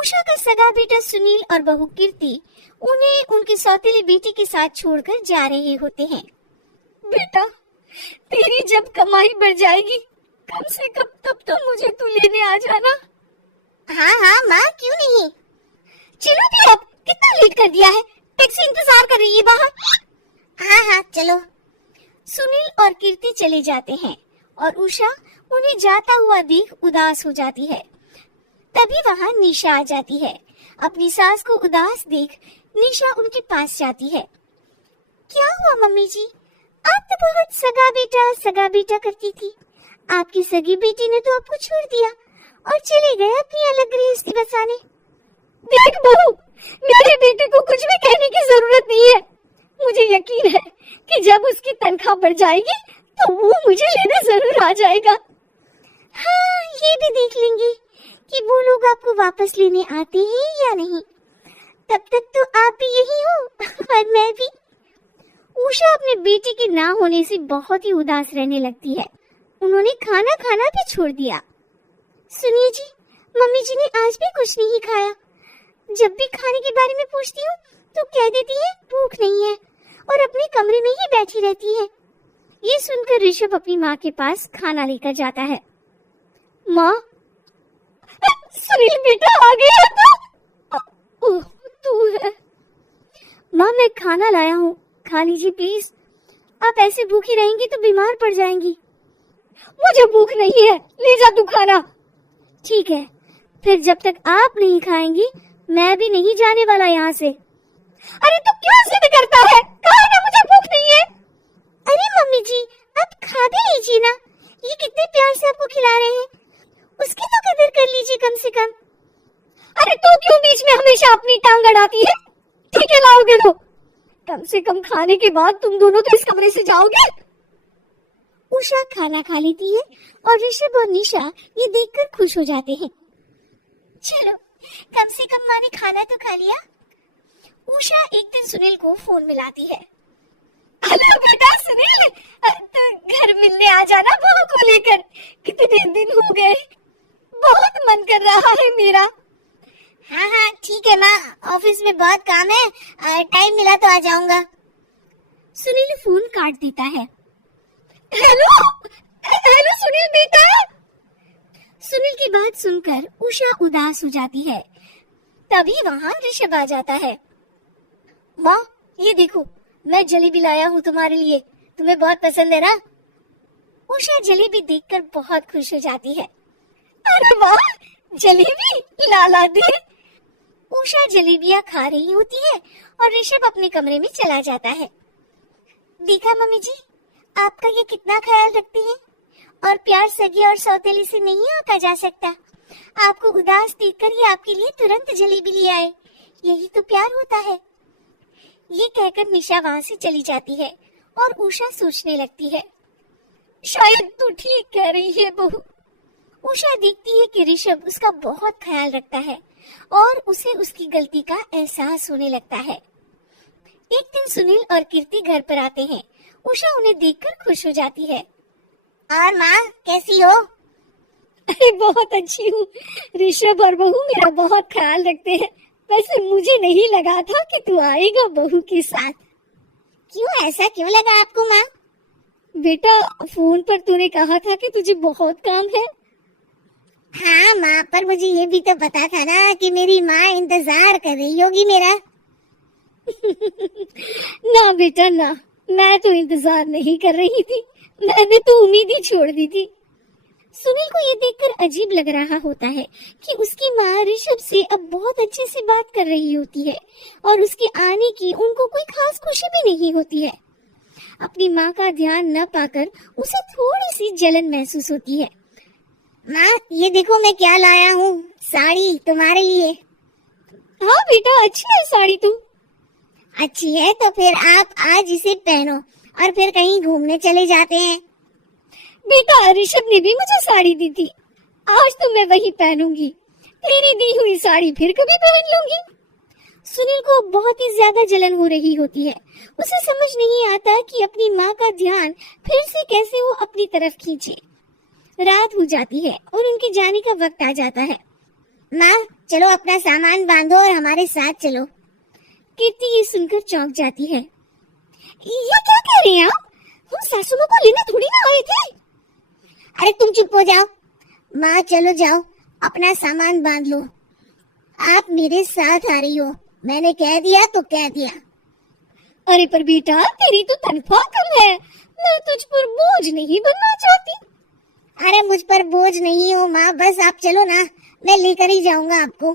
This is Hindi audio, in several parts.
उषा का सगा बेटा सुनील और बहू कीर्ति उन्हें उनकी सौतेली बेटी के साथ छोड़कर जा रहे होते हैं। बेटा, तेरी जब कमाई बढ़ जाएगी कम से कम तब तो मुझे तू लेने आ जाना। हाँ हाँ माँ, क्यों नहीं। चलो भी, अब कितना लेट कर दिया है, टैक्सी इंतजार कर रही है बाहर। हाँ हाँ चलो। सुनील और कीर्ति चले जाते हैं और उषा उन्हें जाता हुआ देख उदास हो जाती है। तभी वहाँ निशा आ जाती है। अपनी सास को उदास देख निशा उनके पास जाती है। क्या हुआ मम्मी जी, आप तो बहुत सगा बेटा करती थी। आपकी सगी बेटी ने तो आपको छोड़ दिया और चले गए अपनी अलग गृहस्थी बसाने। देख बहू, मेरे बेटे को कुछ भी कहने की जरूरत नहीं है। मुझे यकीन है कि जब उसकी तनख्वाह बढ़ जाएगी तो वो मुझे लेने जरूर आ जाएगा। हाँ, ये भी देख लेंगे कि वो लोग आपको वापस लेने आते हैं या नहीं। तब तक तो आप भी यही हो और मैं भी। उषा अपने बेटे के ना होने से बहुत ही उदास रहने लगती है। उन्होंने खाना खाना भी छोड़ दिया। सुनिए जी, मम्मी जी ने आज भी कुछ नहीं खाया। जब भी खाने के बारे में पूछती हूँ तो कह देती है भूख नहीं है और अपने कमरे में ही बैठी रहती है। ये सुनकर ऋषभ अपनी माँ के पास खाना लेकर जाता है। माँ, सुनील बेटा आ गया था। तू है? माँ, मैं खाना लाया हूँ, खा लीजिए प्लीज। आप ऐसे भूखी रहेंगी तो बीमार पड़ जाएंगी। मुझे भूख नहीं है, ले जा तू खाना। ठीक है, फिर जब तक आप नहीं खाएंगी मैं भी नहीं जाने वाला यहाँ से। अरे तू क्यों जिद करता है? कहा ना मुझे भूख नहीं है। अरे मम्मी जी, आप खा भी लीजिए ना, ये कितने प्यार से आपको खिला रहे हैं, उसकी तो कदर कर लीजिए कम से कम। अरे तू क्यों बीच में हमेशा अपनी टांग अड़ाती है? ठीक है, लाओगे तो कम से कम खाने के बाद तुम दोनों तो इस कमरे से जाओगे। उषा खाना खा लेती है और ऋषभ और निशा ये देखकर खुश हो जाते हैं। चलो, कम से कम माँ ने खाना तो खा लिया। उषा एक दिन सुनील को फोन मिलाती है। हेलो बेटा सुनील, तो घर मिलने आ जाना बहू को लेकर। कितने दिन हो गए, बहुत मन कर रहा है मेरा। हाँ हाँ ठीक है माँ, ऑफिस में बहुत काम है, टाइम मिला तो आ जाऊंगा। सुनील फोन काट देता है। हेलो हेलो सुनील बेटा। सुनील की बात सुनकर उषा उदास हो जाती है। तभी वहाँ ऋषभ आ जाता है। माँ, ये देखो, मैं जलेबी लाया हूँ तुम्हारे लिए, तुम्हें बहुत पसंद है ना? उषा जलेबी देखकर बहुत खुश हो जाती है। अरे वाह, जलेबी ला दे। उषा जलेबियाँ खा रही होती है और ऋषभ अपने कमरे में चला जाता है। देखा मम्मी जी, आपका ये कितना ख्याल रखती है और प्यार सगी और सौतेली से नहीं आंका जा सकता। आपको उदास देखकर ही आपके लिए तुरंत जलेबी ले आए, यही तो प्यार होता है। ये कहकर निशा वहाँ से चली जाती है और उषा सोचने लगती है, शायद तू ठीक कह रही है बहू। उषा देखती है कि ऋषभ उसका बहुत ख्याल रखता है और उसे उसकी गलती का एहसास होने लगता है। एक दिन सुनील और कीर्ति घर पर आते हैं। उषा उन्हें देखकर खुश हो जाती है। और माँ कैसी हो? अरे बहुत अच्छी हूँ। ऋषभ और बहू मेरा बहुत ख्याल रखते हैं। वैसे मुझे नहीं लगा था कि तू आएगा बहू के साथ। क्यों, ऐसा क्यों लगा आपको माँ? बेटा, फोन पर तूने कहा था कि तुझे बहुत काम है। हाँ माँ, पर मुझे ये भी तो पता था ना कि मेरी माँ इंतजार कर रही होगी मेरा। ना बेटा ना, मैं तो इंतजार नहीं कर रही थी, मैंने तो उम्मीद ही छोड़ दी थी। सुनील को ये देखकर अजीब लग रहा होता है कि उसकी माँ ऋषभ से अब बहुत अच्छे से बात कर रही होती है और उसके आने की उनको कोई खास खुशी भी नहीं होती है। अपनी माँ का ध्यान न पाकर उसे थोड़ी सी जलन महसूस होती है। माँ, ये देखो मैं क्या लाया हूँ, साड़ी तुम्हारे लिए। हाँ बेटा, अच्छी है साड़ी तो। अच्छी है तो फिर आप आज इसे पहनो और फिर कहीं घूमने चले जाते हैं। बेटा, ऋषभ ने भी मुझे साड़ी दी थी, आज तो मैं वही पहनूंगी। तेरी दी हुई साड़ी फिर कभी पहन लूंगी। सुनील को बहुत ही ज्यादा जलन हो रही होती है। उसे समझ नहीं आता कि अपनी माँ का ध्यान फिर से कैसे वो अपनी तरफ खींचे। रात हो जाती है और उनके जाने का वक्त आ जाता है। माँ, चलो अपना सामान बांधो और हमारे साथ चलो। कीर्ति ये सुनकर चौंक जाती है। ये क्या कह रही हैं आप? हम सासू माँ को लेने थोड़ी ना आए थे। अरे तुम चुप हो जाओ। माँ चलो जाओ, अपना सामान बांध लो। आप मेरे साथ आ रही हो, मैंने कह दिया तो कह दिया। अरे पर बेटा, तेरी तो तनख्वाह कम है, मैं तुझ पर बोझ नहीं बनना चाहती। अरे मुझ पर बोझ नहीं हो माँ, बस आप चलो ना, मैं लेकर ही जाऊंगा आपको।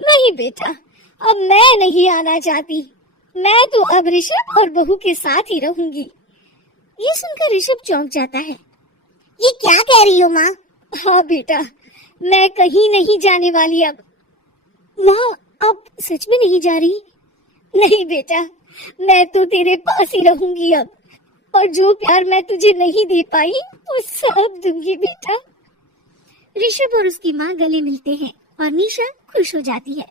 नहीं बेटा, अब मैं नहीं आना चाहती। मैं तो अब ऋषभ और बहू के साथ ही रहूंगी। ये सुनकर ऋषभ चौंक जाता है। ये क्या कह रही हो माँ? हाँ बेटा, मैं कहीं नहीं जाने वाली अब। माँ, आप सच में नहीं जा रही? नहीं बेटा, मैं तो तेरे पास ही रहूंगी अब, और जो प्यार मैं तुझे नहीं दे पाई वो सब दूंगी बेटा। ऋषभ और उसकी माँ गले मिलते हैं और निशा खुश हो जाती है।